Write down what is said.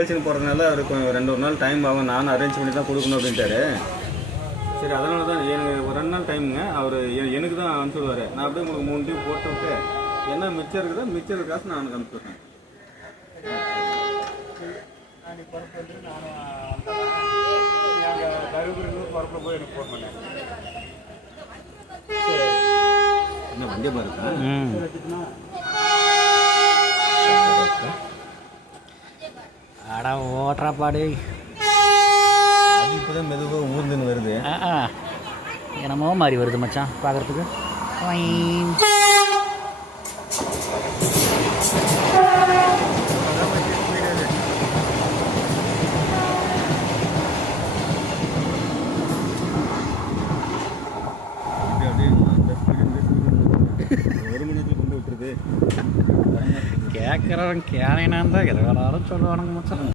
போகிறதுனால அவருக்கு 2 நாள் டைம் ஆகும், நானும் அரேஞ்ச் பண்ணி தான் கொடுக்கணும் அப்படின்ட்டாரு. சரி, அதனால தான் எனக்கு ஒரு 2 நாள் டைமுங்க. அவர் எனக்கு தான் அனுப்பிச்சுடுவார். நான் அப்படியே உங்களுக்கு 3 டியூப் போட்டு விட்டு என்ன மிச்சம் இருக்குதோ மிச்சம் காசு நான் அவனுக்கு அனுப்பிச்சுடுறேன். பரப்பில் போய் எனக்கு ஃபோன் பண்ணேன். என்ன வண்டியை பாருங்க. அடா ஓட்டுறா பாடு. அது இப்போ தான் மெதுவாக ஊர்ந்துன்னு வருது. என்னமோ மாதிரி வருது மச்சான் பார்க்குறதுக்கு. கேட்குறவன் கேனைனான் தான் எதை வேணாலும் சொல்லுவானுங்க மச்சான்.